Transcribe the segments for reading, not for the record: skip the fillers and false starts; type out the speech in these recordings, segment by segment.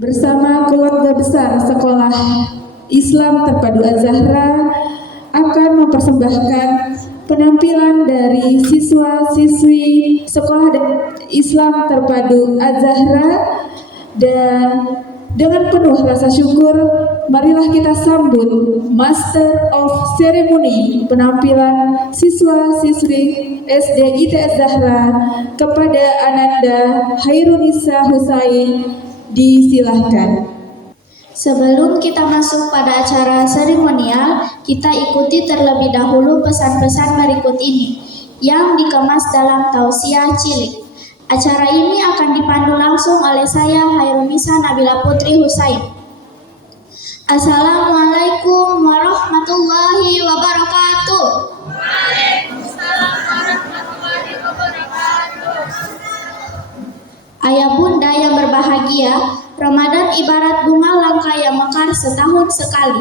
bersama keluarga besar Sekolah Islam Terpadu Az-Zahra akan mempersembahkan penampilan dari siswa-siswi Sekolah Islam Terpadu Az-Zahra, dan dengan penuh rasa syukur marilah kita sambut Master of Ceremony penampilan siswa-siswi SD IT Az-Zahra kepada Ananda Hairunisa Husain. Disilahkan. Sebelum kita masuk pada acara seremonial, kita ikuti terlebih dahulu pesan-pesan berikut ini yang dikemas dalam tausiah cilik. Acara ini akan dipandu langsung oleh saya, Hairunisa Nabila Putri Husain. Assalamualaikum warahmatullahi wabarakatuh. Waalaikumsalam warahmatullahi wabarakatuh. Ayah bunda yang berbahagia, Ramadan ibarat bunga langka yang mekar setahun sekali.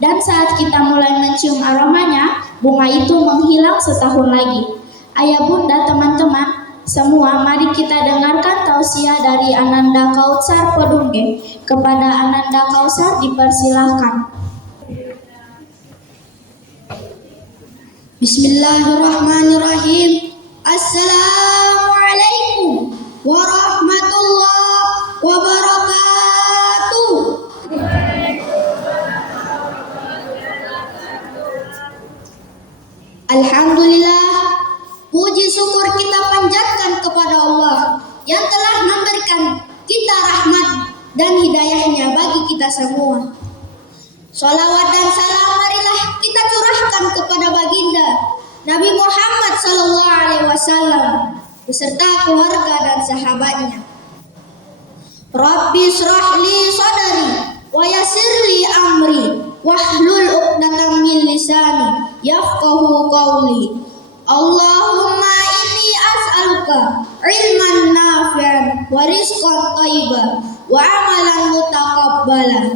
Dan saat kita mulai mencium aromanya, bunga itu menghilang setahun lagi. Ayah bunda, teman-teman semua, mari kita dengarkan tausiah dari Ananda Kautsar Podungge. Kepada Ananda Kautsar dipersilahkan. Bismillahirrahmanirrahim. Assalamualaikum warahmatullahi wabarakatuh. Alhamdulillah, puji syukur kita panjatkan kepada Allah yang telah memberikan kita rahmat dan hidayahnya bagi kita semua. Sholawat dan salam marilah kita curahkan kepada baginda Nabi Muhammad SAW beserta keluarga dan sahabatnya. Rabbi shrah li sadri wa yassir li amri wahlul 'uqdatam min lisani yafqahu qawli. Allahumma inni as'aluka ilman nafi'an wa rizqan thayyiban wa amalan mutaqabbalan.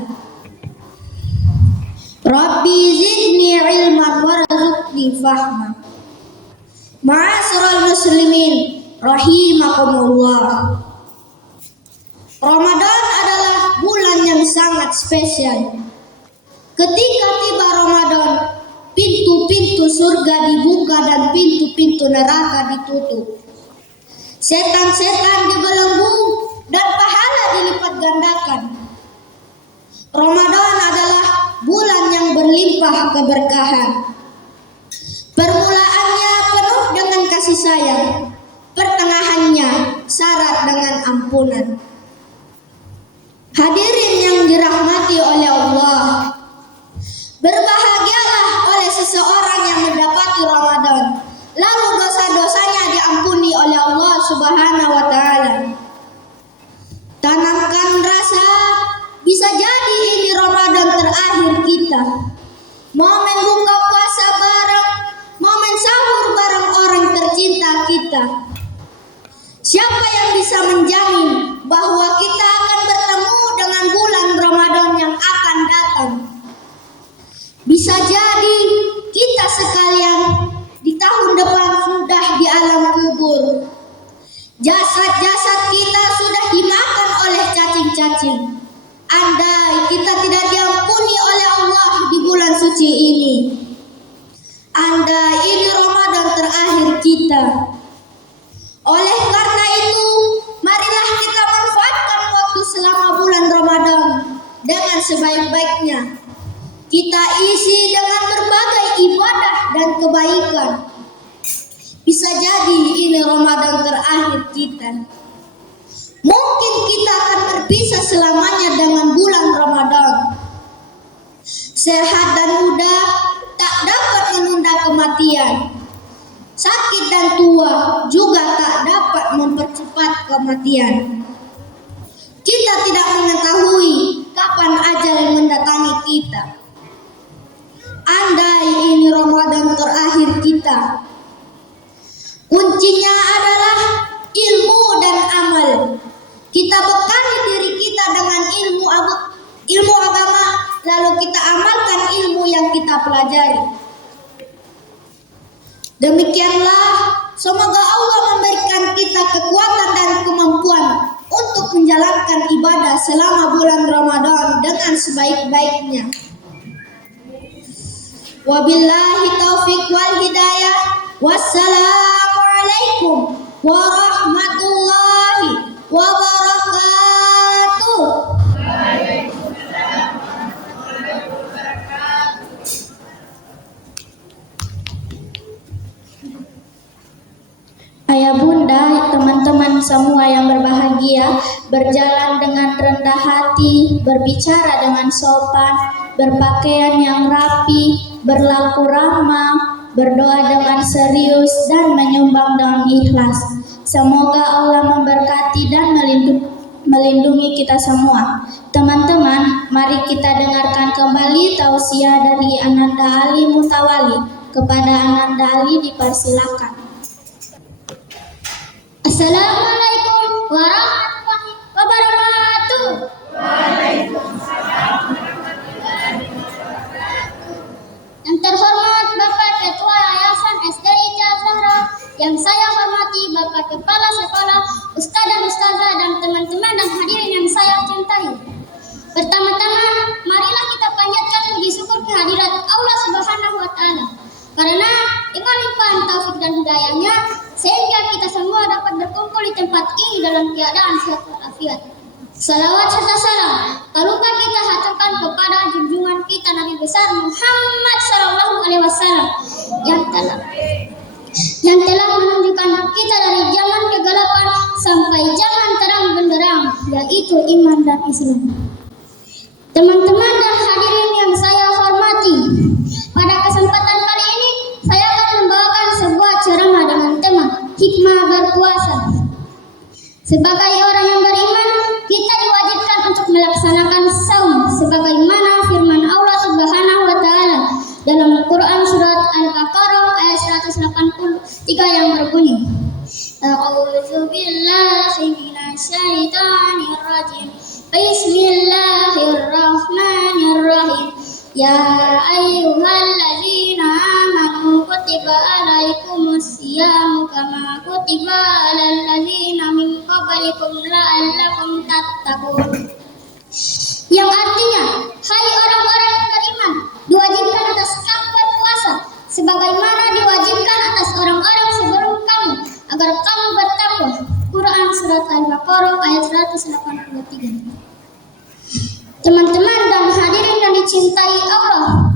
Rabbi zidni ilman warzuqni fahma. Ma'asyiral muslimin rahimakumullah. Ramadan adalah bulan yang sangat spesial. Ketika tiba Ramadan, pintu-pintu surga dibuka dan pintu-pintu neraka ditutup. Setan-setan dibelenggu dan pahala dilipat gandakan. Ramadan adalah bulan yang berlimpah keberkahan. Permulaannya penuh dengan kasih sayang, pertengahannya syarat dengan ampunan. Hadirin yang dirahmati oleh Allah, berbahagialah oleh seseorang yang mendapati Ramadan, lalu dosa-dosanya diampuni oleh Allah Subhanahu wa Ta'ala. Tanamkan rasa, bisa jadi ini Ramadan terakhir kita. Momen buka puasa bareng, momen sahur bareng orang tercinta kita. Siapa yang bisa menjamin bahwa kita akan bertemu dengan bulan Ramadan yang akan datang? Bisa jadi kita sekalian di tahun depan sudah di alam kubur. Jasad-jasad kita sudah dimakan oleh cacing-cacing. Andai kita tidak diampuni oleh Allah di bulan suci ini. Andai ini Ramadan terakhir kita. Oleh karena itu, marilah kita manfaatkan waktu selama bulan Ramadan dengan sebaik-baiknya. Kita isi dengan berbagai ibadah dan kebaikan. Bisa jadi ini Ramadan terakhir kita. Mungkin kita akan berpisah selamanya dengan bulan Ramadan. Sehat dan muda tak dapat menunda kematian. Sakit dan tua juga tak dapat mempercepat kematian. Kita tidak mengetahui kapan ajal mendatangi kita. Andai ini Ramadan terakhir kita, kuncinya adalah ilmu dan amal. Kita bekali diri kita dengan ilmu agama, lalu kita amalkan ilmu yang kita pelajari. Demikianlah, semoga Allah memberikan kita kekuatan dan kemampuan untuk untuk menjalankan ibadah selama bulan Ramadan dengan sebaik-baiknya. Wabillahi taufiq wal hidayah. Wassalamualaikum warahmatullahi wabarakatuh. Ayah bunda, teman-teman semua yang berbahagia, berjalan dengan rendah hati, berbicara dengan sopan, berpakaian yang rapi, berlaku ramah, berdoa dengan serius, dan menyumbang dengan ikhlas. Semoga Allah memberkati dan melindungi kita semua. Teman-teman, mari kita dengarkan kembali tausiah dari Ananda Ali Mutawali. Kepada Ananda Ali dipersilakan. Assalamualaikum warahmatullahi wabarakatuh. Yang terhormat Bapak Ketua Yayasan SDI Zahra, yang saya hormati Bapak Kepala Sekolah, Ustaz dan Ustazah, dan teman-teman dan hadirin yang saya cintai. Pertama-tama, marilah kita panjatkan puji syukur kehadirat Allah Subhanahu wa Ta'ala. Karena dengan limpahan taufik dan hidayahnya, sehingga kita semua dapat berkumpul di tempat ini dalam keadaan sehat walafiat. Salawat serta salam tak lupa kita haturkan kepada junjungan kita Nabi besar Muhammad Sallallahu Alaihi Wasallam yang telah menunjukkan kita dari zaman kegelapan sampai zaman terang benderang, yaitu iman dan Islam. Teman-teman dan hadirin yang saya hormati, pada kesempatan kali ini saya akan membawakan sebuah ceramah dengan tema hikmah berpuasa. Sebagai orang yang beriman, kita diwajibkan untuk melaksanakan saum sebagaimana firman Allah Subhanahu wa Ta'ala dalam Quran surat Al-Baqarah ayat 183 yang berbunyi, A'udzu billahi minasyaitonir rajim. Bismillahirrahmanirrahim. Ya ayyuhalladzina amanu kutiba alaikumusyamu kama kutiba alal ladzina min qablikum la'allakum tattaqun. Yang artinya, hai orang-orang yang beriman, diwajibkan atas kamu berpuasa sebagaimana diwajibkan atas orang-orang sebelum kamu agar kamu bertakwa. Quran surat Al-Baqarah ayat 183. Teman-teman dan hadirin yang dicintai Allah,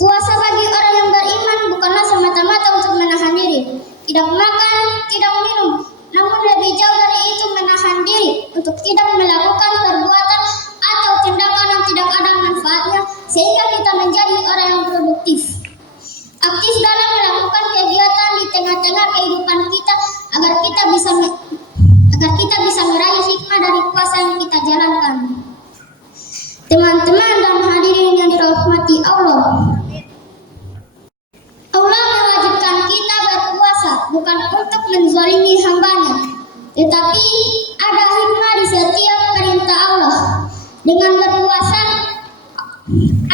puasa bagi orang yang beriman bukanlah semata-mata untuk menahan diri, tidak makan, tidak minum, namun lebih jauh dari itu menahan diri untuk tidak melakukan perbuatan atau tindakan yang tidak ada manfaatnya, sehingga kita menjadi orang yang produktif, aktif dalam melakukan kegiatan di tengah-tengah kehidupan kita, agar kita bisa meraih hikmah dari puasa yang kita jalankan. Teman-teman dan hadirin yang dirahmati Allah, Allah mewajibkan kita berpuasa bukan untuk menzalimi hambanya, tetapi ada hikmah di setiap perintah Allah. Dengan berpuasa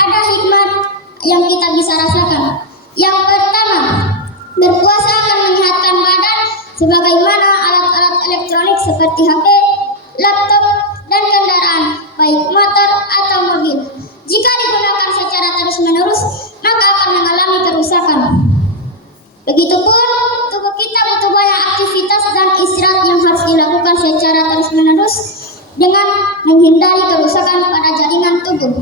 ada hikmah yang kita bisa rasakan. Yang pertama, berpuasa akan menyehatkan badan sebagaimana alat-alat elektronik seperti HP, laptop, dan kendaraan, baik motor atau mobil. Jika digunakan secara terus-menerus, maka akan mengalami kerusakan. Begitupun, tubuh kita butuh banyak aktivitas dan istirahat yang harus dilakukan secara terus-menerus dengan menghindari kerusakan pada jaringan tubuh.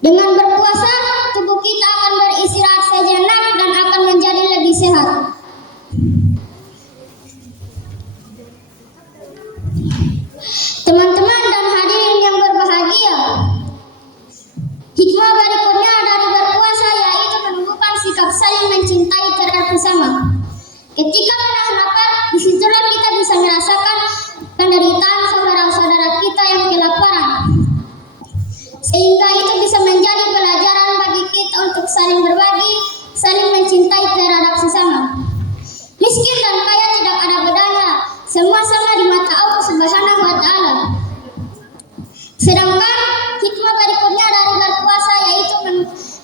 Dengan berpuasa, tubuh kita akan beristirahat sejenak dan akan menjadi lebih sehat. Teman-teman dan hadirin yang berbahagia, hikmah berikutnya dari berpuasa yaitu menumbuhkan sikap saling mencintai terhadap sesama. Ketika menahan lapar, disitulah kita bisa merasakan penderitaan saudara-saudara kita yang kelaparan, sehingga itu bisa menjadi pelajaran bagi kita untuk saling berbagi, saling mencintai terhadap sesama. Miskin dan kaya tidak ada bedanya, semua sama di mata Allah Subhanahu wa Ta'ala. Sedangkan hikmah berikutnya dari berpuasa yaitu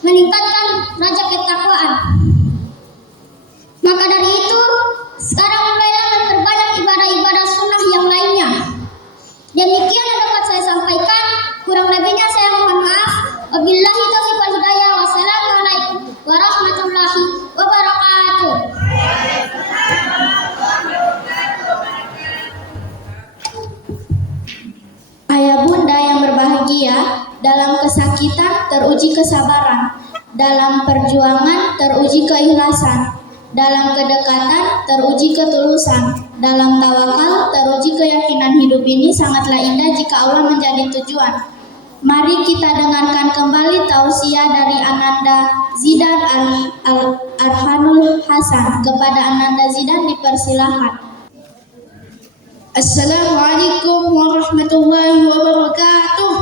meningkatkan derajat ketakwaan. Maka dari itu, berbahagia, dalam kesakitan teruji kesabaran, dalam perjuangan teruji keikhlasan, dalam kedekatan teruji ketulusan, dalam tawakal teruji keyakinan. Hidup ini sangatlah indah jika Allah menjadi tujuan. Mari kita dengarkan kembali tausiah dari Ananda Zidan Arhanul Hasan. Kepada Ananda Zidan dipersilahkan. Assalamualaikum warahmatullahi wabarakatuh.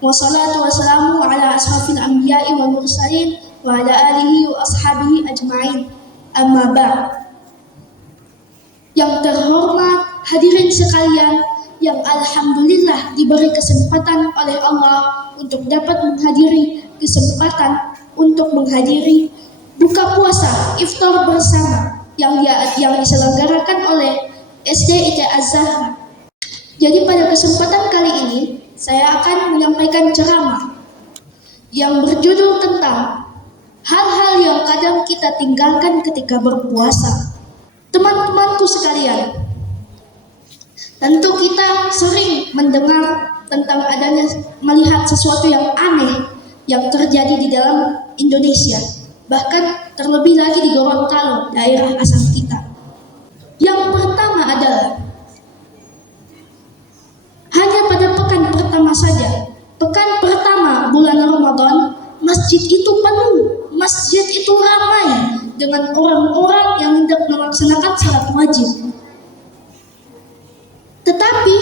Wassalatu wassalamu ala ashrafil anbiya'i wal mursalin wa ala alihi wa ashabihi ajma'in. Amma ba'd. Yang terhormat hadirin sekalian yang alhamdulillah diberi kesempatan oleh Allah untuk dapat menghadiri buka puasa iftar bersama yang diselenggarakan oleh SD IT Az-Zahra. Jadi pada kesempatan kali ini saya akan menyampaikan ceramah yang berjudul tentang hal-hal yang kadang kita tinggalkan ketika berpuasa. Teman-temanku sekalian, tentu kita sering mendengar tentang melihat sesuatu yang aneh yang terjadi di dalam Indonesia, bahkan terlebih lagi di Gorontalo, daerah asal kita. Yang pertama adalah hanya pada pekan pertama saja, pekan pertama bulan Ramadan, masjid itu penuh, masjid itu ramai dengan orang-orang yang hendak melaksanakan salat wajib. Tetapi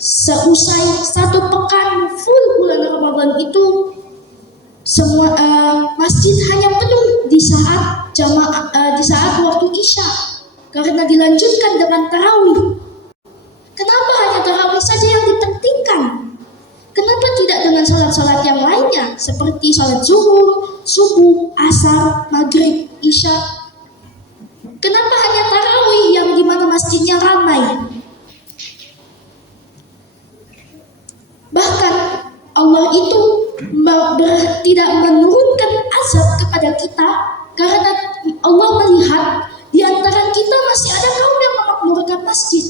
seusai satu pekan full bulan Ramadan itu, semua masjid hanya penuh di saat waktu Isya karena dilanjutkan dengan tarawih. Kenapa hanya tarawih saja yang dipentingkan? Kenapa tidak dengan salat-salat yang lainnya seperti salat zuhur, subuh, asar, maghrib, isya? Kenapa hanya tarawih yang dimana masjidnya ramai? Bahkan Allah itu tidak menurunkan azab kepada kita karena Allah melihat di antara kita masih ada kaum yang memakmurkan masjid.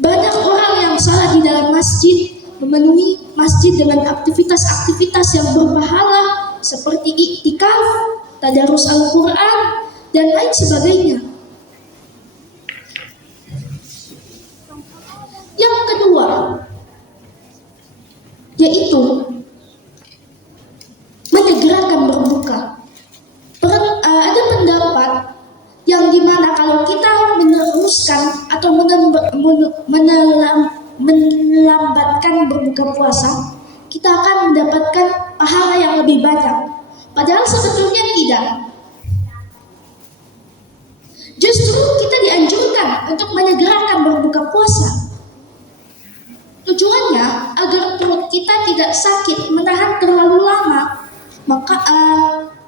Banyak orang yang salat di dalam masjid, memenuhi masjid dengan aktivitas-aktivitas yang berpahala seperti iktikaf, tadarus Al-Quran, dan lain sebagainya. Yang kedua, yaitu menyegerakan berbuka. Ada pendapat yang dimana kalau kita meneruskan atau melambatkan berbuka puasa, kita akan mendapatkan pahala yang lebih banyak. Padahal sebetulnya tidak. Justru kita dianjurkan untuk menyegerakan berbuka puasa. Tujuannya agar perut kita tidak sakit menahan terlalu lama, maka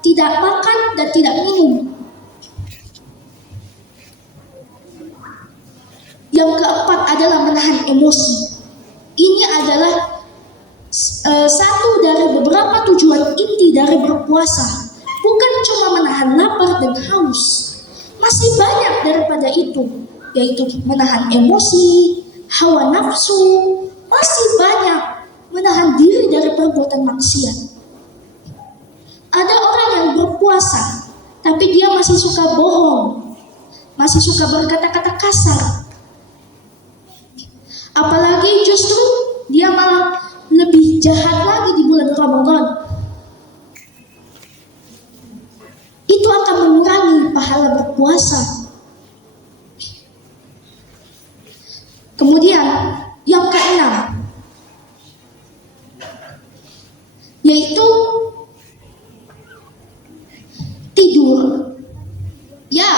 tidak makan dan tidak minum. Yang keempat adalah menahan emosi. Ini adalah satu dari beberapa tujuan inti dari berpuasa. Bukan cuma menahan lapar dan haus. Masih banyak daripada itu, yaitu menahan emosi, hawa nafsu. Masih banyak menahan diri dari perbuatan maksiat. Ada orang yang berpuasa, tapi dia masih suka bohong, masih suka berkata-kata kasar. Apalagi justru dia malah lebih jahat lagi di bulan Ramadan. Itu akan mengurangi pahala berpuasa. Kemudian yang keenam, yaitu tidur. Ya,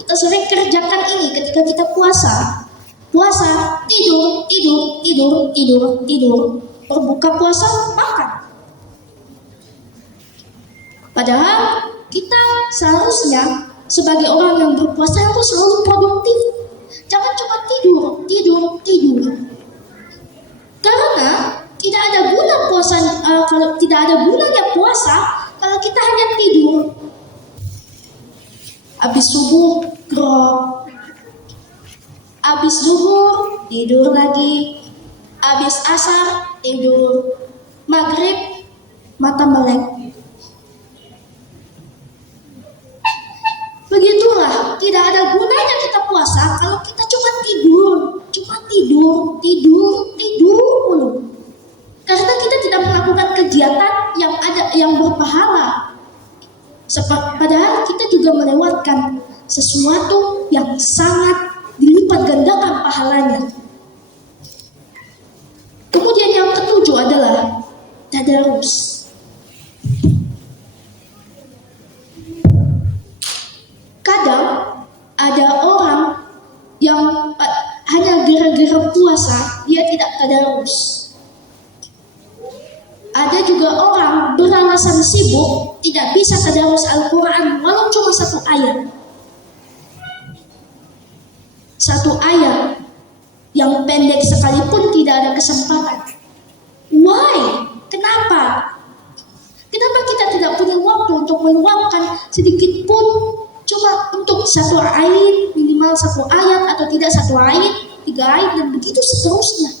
kita sering kerjakan ini ketika kita puasa. Puasa, tidur. Berbuka puasa, makan. Padahal kita seharusnya sebagai orang yang berpuasa harus selalu produktif. Jangan cuma tidur. Karena tidak ada guna puasa kalau tidak ada gunanya puasa kalau kita hanya tidur. Habis subuh grok, habis zuhur tidur lagi, habis asar tidur, maghrib mata melek. Begitulah, tidak ada gunanya kita puasa kalau kita cuma tidur mulu. Karena kita tidak melakukan kegiatan yang berpahala. Padahal kita juga melewatkan sesuatu yang sangat dilipat gandakan pahalanya. Kemudian yang ketujuh adalah tadarus. Kadang ada orang yang hanya gara-gara puasa dia tidak tadarus. Ada juga orang beralasan sibuk tidak bisa tadarus Al-Quran walau cuma satu ayat. Satu ayat yang pendek sekalipun tidak ada kesempatan. Why? Kenapa? Kenapa kita tidak punya waktu untuk meluangkan sedikit pun coba untuk satu ayat, minimal satu ayat atau tidak satu ayat, 3 ayat dan begitu seterusnya.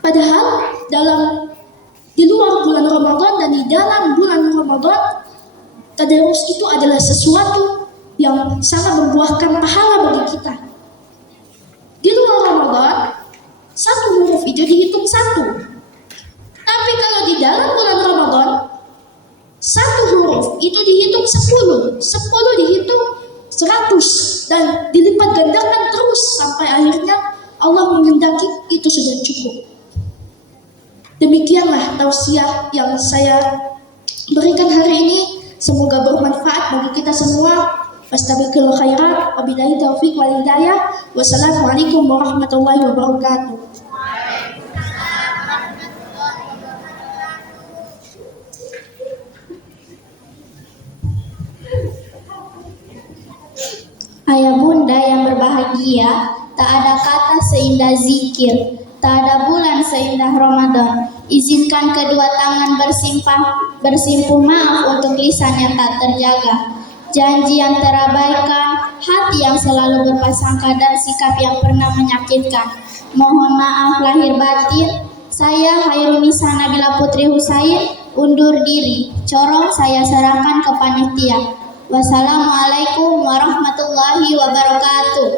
Padahal di luar bulan Ramadan dan di dalam bulan Ramadan, tadarus itu adalah sesuatu yang sangat membuahkan pahala bagi kita. Di luar Ramadan, satu huruf itu dihitung 1. Tapi kalau di dalam bulan Ramadan, satu huruf itu dihitung 10 dihitung 100 dan dilipat gandakan terus sampai akhirnya Allah menghendaki itu sudah cukup. Demikianlah tausiah yang saya berikan hari ini. Semoga bermanfaat bagi kita semua. Fastabiqul khairat, wabillahi taufiq wal hidayah. Wassalamualaikum warahmatullahi wabarakatuh. Ayah bunda yang berbahagia, tak ada kata seindah zikir, tak ada bulan seindah Ramadan. Izinkan kedua tangan bersimpuh maaf untuk lisan yang tak terjaga, janji yang terabaikan, hati yang selalu berprasangka dan sikap yang pernah menyakitkan. Mohon maaf lahir batin. Saya Hairunisa Nabila Putri Husain undur diri. Corong saya serahkan ke panitia. Wassalamualaikum warahmatullahi wabarakatuh.